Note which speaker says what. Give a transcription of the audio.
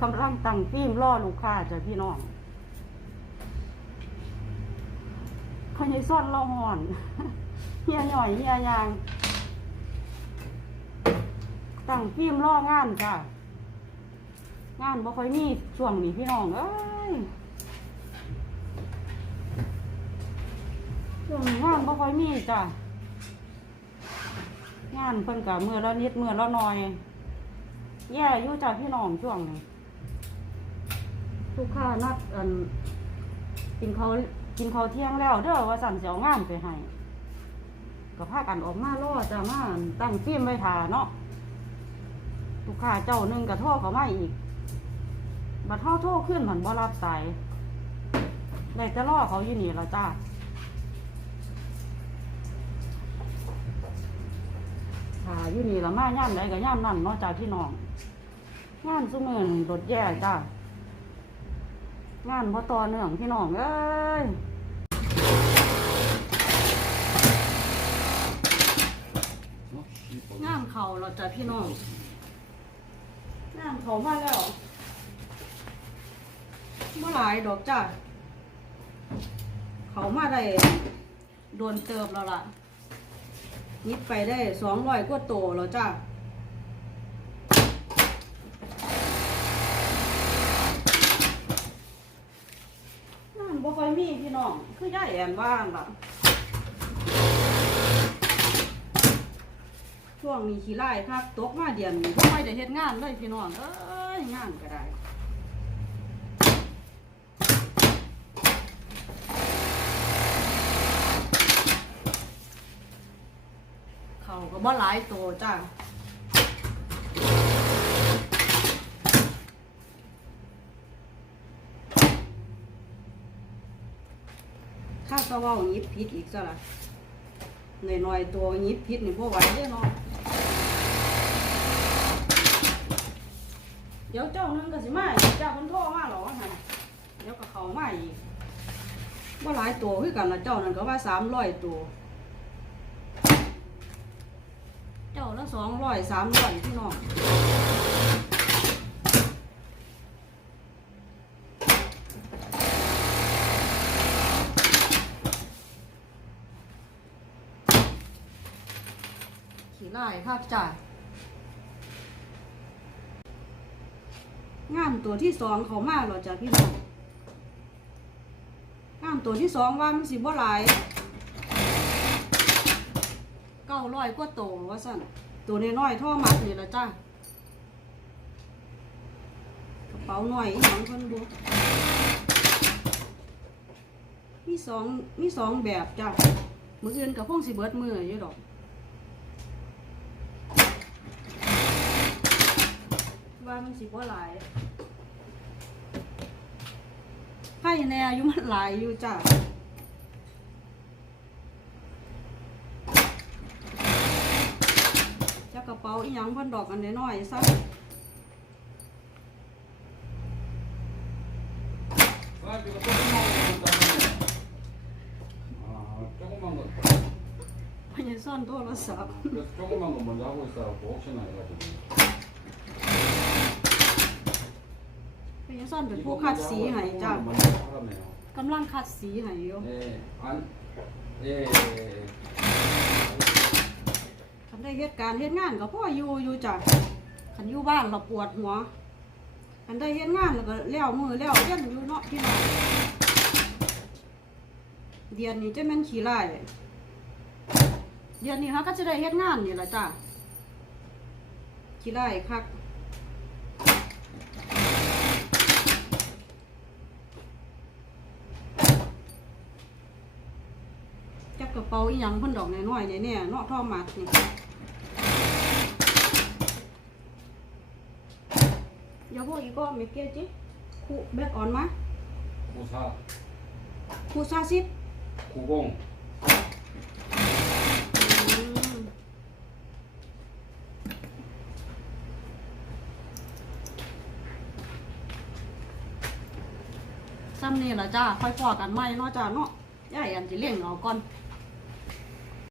Speaker 1: กำลังตั้งฟิมล่อลูกค้าจ้ะพี่น้องพญายซ่อนเราหอนเฮียหน่อยเฮียยาง ตั้งฟิมล่องานจ้ะงานบ่ค่อยมีช่วงนี้พี่น้องเอ้ยช่วงงานบ่ค่อยมีจ้ะงานเพิ่นกับมือละนิดเมื่อละน่อย แย่อยู่จ้ะพี่น้องช่วงนี้ ลูกค้านัดอันกินเขาวกินเขาวเที่ยงแล้วเด้อว่าสั่นเสียวงานไปให้ก็พากันออกมาล่อจ้ะมาตั้งฟิล์มไว้ทาเนาะลูกค้าเจ้าหนึ่งก็โทรเขามาอีกบัดเท่าโทรขึ้นผันบ่รับสายได้จะล่อเขาอยู่นี่ละจ้าค่ะอยู่นี่ละมาย่ามใดก็ย่ามนั่นเนาะจ้าพี่น้องงานซุมือนรถแย่จ้า งานพอต่อเนื่องพี่น้องเอ้ยงานเขาเราจะพี่น้องงานเขามาแล้วเมื่อหลายดอกจ้ะเขามาได้โดนเติบแล้วล่ะยิบไปได้สองร้อยกว่าโตแล้วจ้ะ นั่นบ่ ค่อยมีพี่น้อง คือย่าแอนว่านล่ะช่วงนี้ขี้ไล่คักตกมาเดือนนี้บ่ค่ได้เฮ็ดงานเลยพี่น้องเอ้ยงานก็ได้เขาก็บ่หลายโตจ้า ก็ว่ายิบพิษอีกซะละหน่อยๆตัวยิบพิษนี่พวกไหวเด้เนาะเดี๋ยวเจ้านึงก็สิมาเจ้าคนโทรมาหรอฮะเดี๋ยวก็เขามาอีกว่าหลายตัวคือกันละเจ้านั่นก็ว่าสามร้อยตัว เจ้าละสองร้อยสามร้อยพี่น้อง ขี่ไล่ภาคจ่ายงานตัวที่สองเขามาเหรอจ้ะพี่น้องงานตัวที่สองว่ามันสิบ่หลายเก้าร้อยกว่าโตว่าสั่นตัวน้อยๆท่อมัดนี่ละจ้ากระเป๋าหน่อยอีหยังเพิ่นดูมีสองมีสองแบบจ้ะมืออื่นกับพงสิเบิร์ดมืออยู่ดอก ว่ามันสิบ่หลายไผ่แน่อยู่มันหลายอยู่จ้ะจะกระเป๋าอีหยังเพิ่นดอกอันน้อยๆซะ
Speaker 2: มั
Speaker 1: นยังซ่อนโทรศัพท์ี่ยัซ่อนเป็นผู้คัดสีให้จ้ากำลังคัดสีให้อย่คันทำได้เหตุการณ์เหตุงานก็พ่ออยู่อยู่จ้ะขันอยู่บ้านเราปวดหัวขันได้เหตุงานแล้วก็เลี้ยวมือเลี้ยวเลี้ยนอยู่เนาะที่ไหนเดือนนี้จะแม่นขี่ไล่เดือนนี้ฮะก็จะได้เหตุงานนี่แหละจ้ะขี่ไล่คัก เป๋าอีหยังเพิ่นดอกน้อยๆเนี่ยเนี่ยนาะท่อมัดนี่ยาพวกอีก็ไม่เกี่
Speaker 2: ยว
Speaker 1: จิคู่
Speaker 2: แบ
Speaker 1: กออนมาคูซาคู่ซาซิป
Speaker 3: คู่กง
Speaker 1: ซ้ำนี่ละจ้า ค่อยฟอกันไหมเนาะจ้าเนาะญ่าอันจะเลี้ยงเอาก่อน